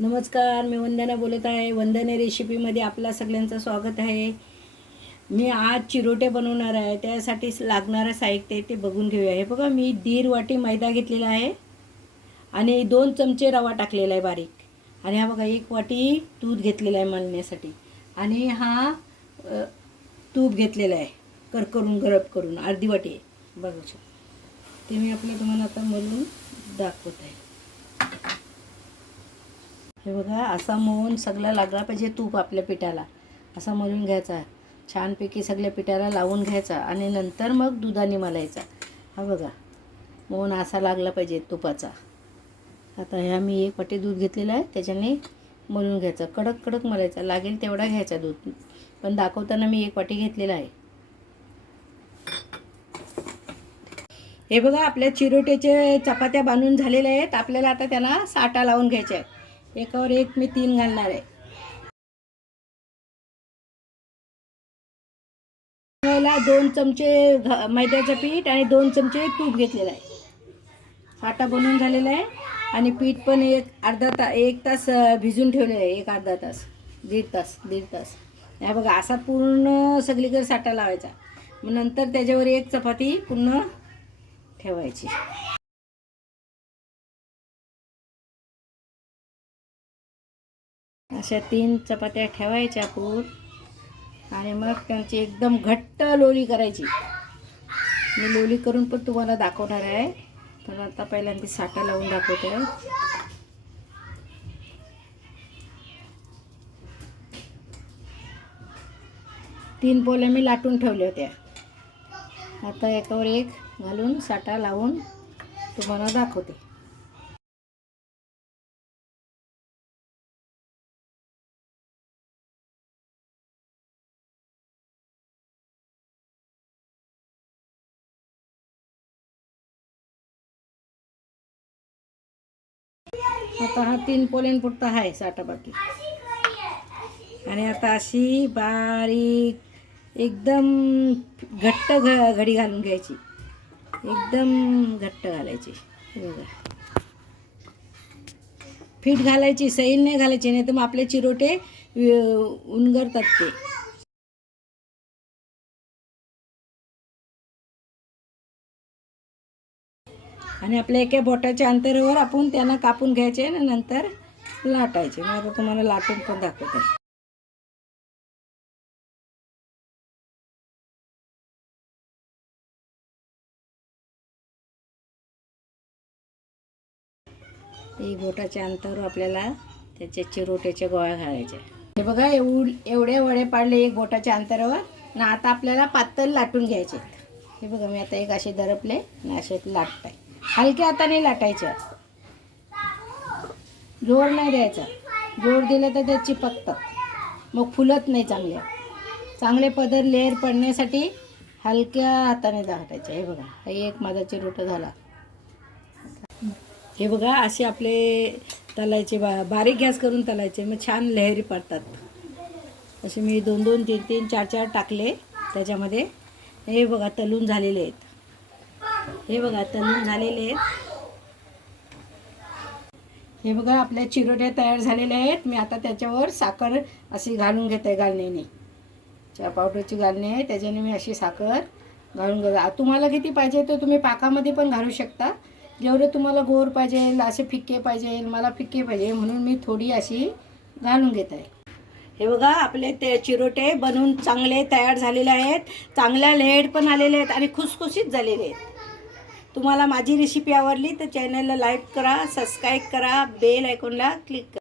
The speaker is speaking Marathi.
नमस्कार, मी वंदना बोलत आहे. वंदना रेसिपीमध्ये आपला सगळ्यांचं स्वागत आहे. मी आज चिरोटे बनवणार आहे. त्यासाठी लागणारं साहित्य ते बघून घेऊया. हे बघा, मी 1.5 वाटी मैदा घेतलेला आहे आणि 2 चमचे रवा टाकलेला आहे बारीक. आणि हा बघा 1 वाटी दूध घेतलेला आहे मळण्यासाठी. आणि हा तूप घेतलेला आहे करकरून गरम करून अर्धी वाटी आहे बघा. ते मी तुम्हाला आता मळून दाखवत आहे. हे बघा, असा मळून सगळं लागला पाहिजे तूप आपल्या पिठाला. असा मळून घ्यायचा, छानपैकी सगळ्या पिठाला लावून घ्यायचा आणि नंतर मग दुधाने मळायचा. हा बघा, मळून असा लागला पाहिजे तुपाचा. आता ह्या मी 1 वाटी दूध घेतलेलं आहे, त्याच्याने मळून घ्यायचा. कडक कडक मळायचा, लागेल तेवढा घ्यायचा दूध. पण दाखवताना मी 1 वाटी घेतलेला आहे. हे बघा, आपल्या चिरोट्याचे चपात्या बांधून झालेल्या आहेत. आपल्याला आता त्यांना साठा लावून घ्यायचा आहे. एकावर एक मी 3 घालणार आहे. पहिला 2 चमचे मैद्याचं पीठ आणि 2 चमचे तूप घेतलेलं आहे. साठा बनवून झालेला आहे आणि पीठ पण एक तास भिजून ठेवलेलं आहे. एक अर्धा तास, दीड तास. हे बघा, असा पूर्ण सगळीकडे साठा लावायचा. मग नंतर त्याच्यावर एक चपाती पूर्ण ठेवायची. अशा 3 चपात्या ठेवायच्या पूर्ण आणि मग त्यांची एकदम घट्ट लोली करायची. मी लोली करून पण तुम्हाला दाखवणार आहे, पण आता पहिल्यांदा साठा लावून दाखवते. तीन पोळ्या मी लाटून ठेवल्या होत्या. आता एकावर एक घालून साठा लावून तुम्हाला दाखवते. आता हा 3 पोळ्यांपुरता आहे साठा बाकी. आणि आता अशी बारीक एकदम घट्ट घडी घालून घ्यायची. एकदम घट्ट घालायची. बघा, पीठ घालायची, सैल नाही घालायची, नाही तर मग आपले चिरोटे उनगरतात ते. आणि आपल्या एका बोटाच्या अंतरावर आपण त्यांना कापून घ्यायचे आणि नंतर लाटायचे. मग आता तुम्हाला लाटून पण दाखवते. एक बोटाच्या अंतरावर आपल्याला त्याच्या चिरोट्याच्या गोळ्या घालायच्या. हे बघा, एवढे वडे पाडले 1 बोटाच्या अंतरावर. आणि आता आपल्याला पातळ लाटून घ्यायचे. हे बघा, मी आता एक असे दरपले आणि असे लाटताय. हलक्या हाताने लाटायचे, जोर नाही द्यायचा. जोर दिलं तर ते चिपकतात, मग फुलत नाही चांगले पदर लेअर पडण्यासाठी हलक्या हाताने लाटायचे. हे बघा, हा एक माझा चिरोटा झाला. हे बघा, असे आपले तलायचे, बारीक गॅस करून तलायचे, मग छान लहरी पडतात. असे मी 2-2, 3-3, 4-4 टाकले त्याच्यामध्ये. हे बघा, तलून झालेले आहेत. हे बघा, तलून झालेले आहेत. हे बघा, आपल्या चिरोट्या तयार झालेल्या आहेत. मी आता त्याच्यावर साखर अशी घालून घेत आहे गाळणीने. चहा पावडरची गाळणी आहे, त्याच्याने मी अशी साखर घालून घेते. तुम्हाला किती पाहिजे तर तुम्ही पाकामध्ये पण घालू शकता. जेवढे तुम्हाला गोड पाहिजे, असे फिक्के पाहिजे, मला फिक्के पाहिजे म्हणून मी थोडी अशी घालून घेत आहे. हे बघा, आपले ते चिरोटे बनवून चांगले तयार झालेले आहेत. चांगल्या लेअर पण आलेले आहेत आणि खुसखुशीत झालेले आहेत. तुम्हाला माझी रेसिपी आवडली तर चॅनलला लाईक करा, सबस्क्राईब करा, बेल आयकॉनला क्लिक करा.